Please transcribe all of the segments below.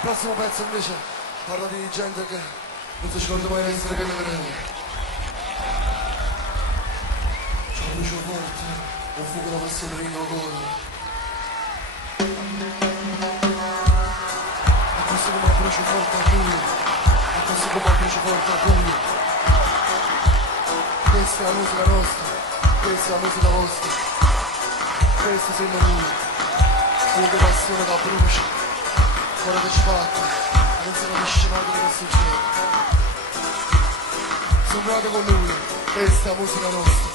Il prossimo pezzo invece parla di gente che non si scorda mai di essere che ne vedeva. C'è un luce forte, un fuoco da passione in il cuore. E questo come brucio forte a lui, e questo come brucio forte a lui. Questa è la musica nostra, questa è la musica vostra, questo siamo noi, fuoco e passione da brucia, cuore che ci fatta, non si capisce mai quello che succede. Sembrate con lui, questa è la musica nostra.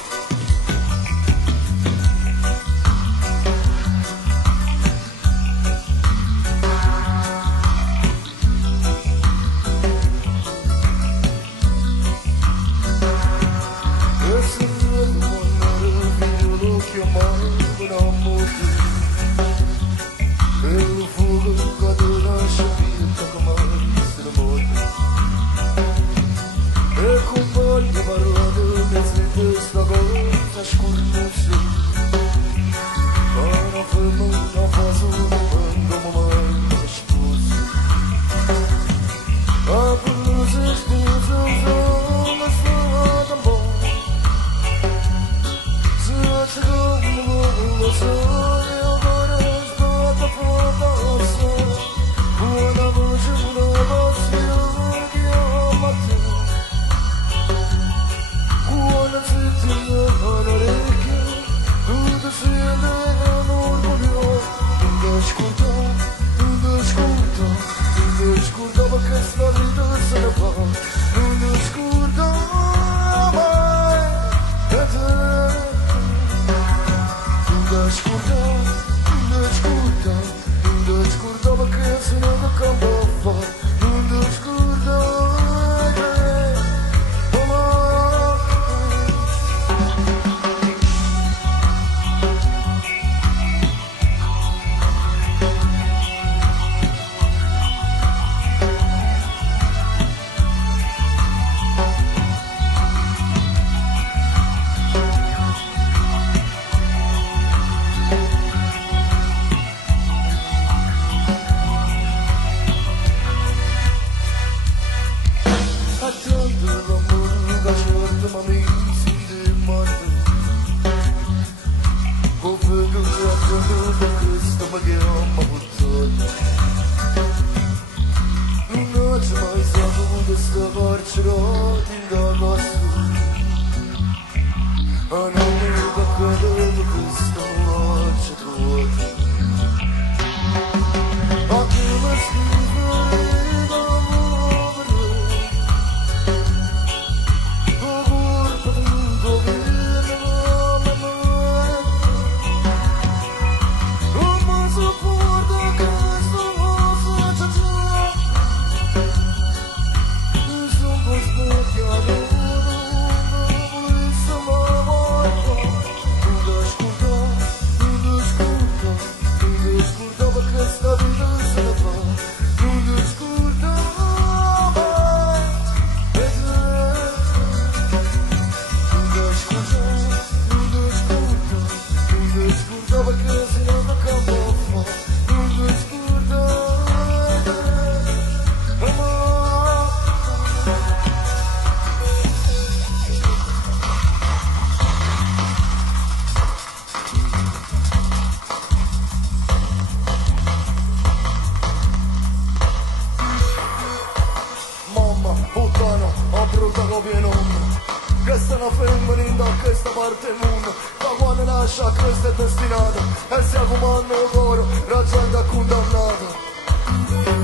Questa è una femminile, questa parte del mondo, ma quando nasce a questo è destinato, e si accumano il cuore, la gente è condannata.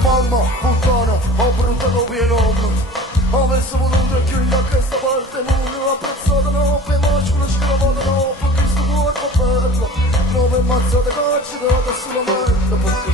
Mamma, puttana, ho brutta copia nome, avessi voluto chiudere a questa parte del mondo, apprezzato no, per macchina sgravata no, perché sto cuore fa bello, 9 mazzate che ci date solamente perché